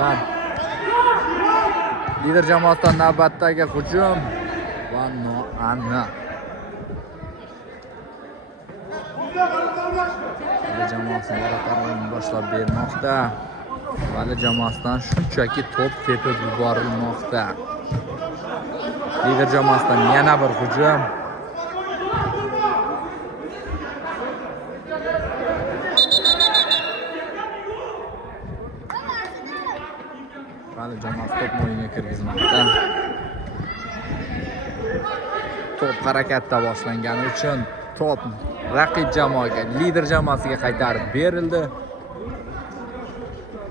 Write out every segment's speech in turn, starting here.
do'stlar. Lider jamoasidan navbatdagi hujum va noaniq. Lider jamoasi o'yin boshlab bermoqda. Vali jamoasidan shunchaki to'p tepib yuborilmoqda. Lider jamoasidan yana bir hujum. Vali jamoasi to'pni o'yinga kirgizmoqda. To'p harakatda boshlangani uchun to'p raqib jamoaga, lider jamoasiga qaytarib berildi.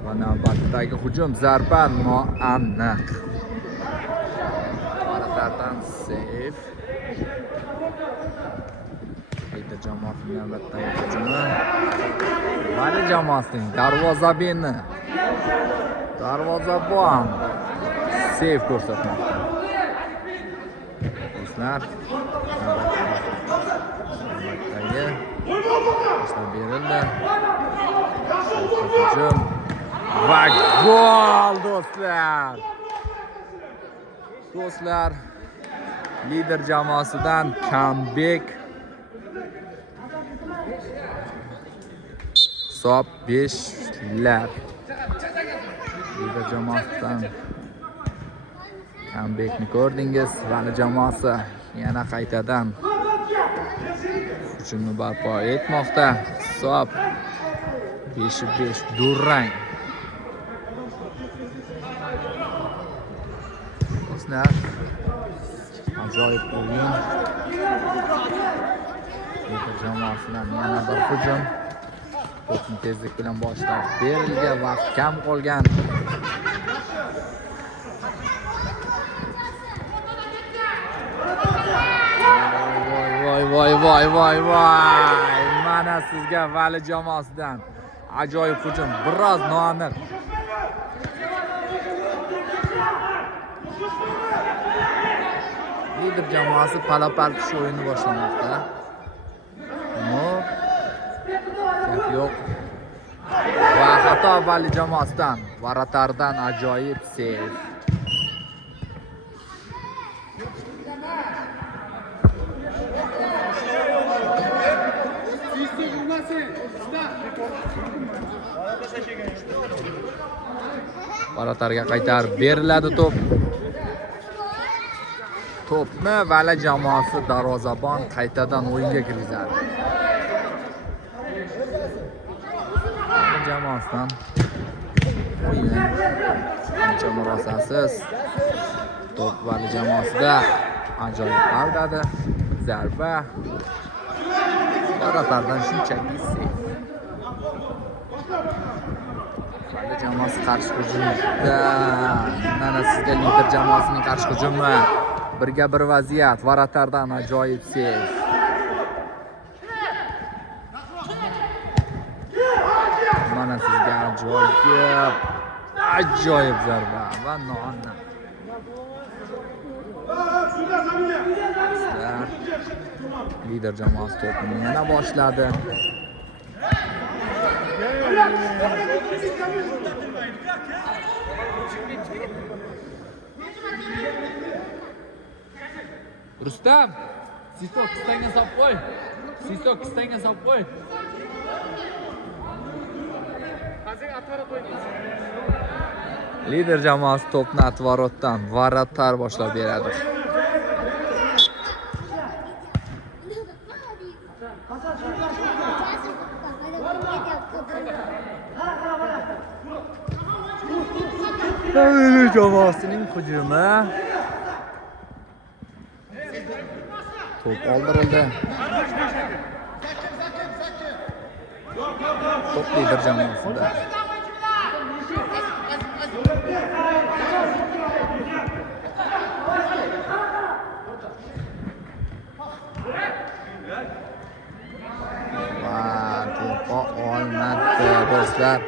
Va navbatdagi hujum zarba noaniq. Varatardan seyf. Lider jamoasining navbatdagi hujumi. Vali jamoasining darvozabon seyf ko'rsatmoqda. Do'stlar, navbatdagi berildi. Hujum va gol do'stlar. Do'stlar, lider jamoasidan comeback. Hisob 5lar. Lider jamoasidan comebackni ko'rdingiz. Vali jamoasi yana qaytadan hujumni barpo etmoqda. Hisob 5-5 durang. Do'stlar, ajoyib o'yin. Lider jamoasidan yana bir hujum. To'pni tezlik bilan boshlab berilgan, vaqt kam qolgan. Voy. Mana sizga Vali jamoasidan ajoyib hujum, biroz noaniq. Lider jamoasi pala-paltish o'yinni boshlamoqda. Yo'q. Va xato Vali jamoasidan, Varatardan ajoyib seyf. Varatarga qaytarib beriladi to'p. To'pni Vali jamoasi darvozabon qaytadan o'yinga kirgizadi. Jamoasidan o'yin ancha murosasiz. To'p Vali jamoasida ajoyib aldadi. Zarba. Varatardan shunchaki seyf. Vali jamoasi qarshi hujumda. Mana sizga lider jamoasining qarshi hujumi. Birga bir vaziyat. Varatardan ajoyib seyf. Mana sizga ajoyib zarba va noaniq. Lider jamoasi to'pni yana boshladi. Rustam, Siso kistanga solib qo'y. Lider jamoasi to'pni Atvorotdan Varatar boshlab beradi. Lider jamoasining hujumi. To'p oldirildi. To'p lider jamoasida. Va to'pa olmadi do'stlar.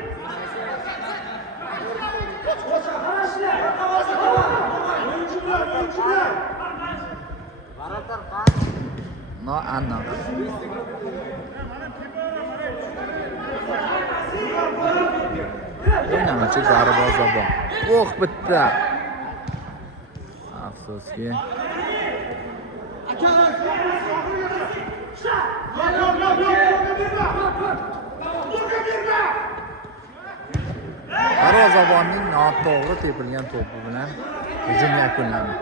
Noaniq. finalchi darvozabon. Bitta. Afsuski. Darvozabonning noto'g'ri tepilgan to'pi bilan hujum yakunlandi.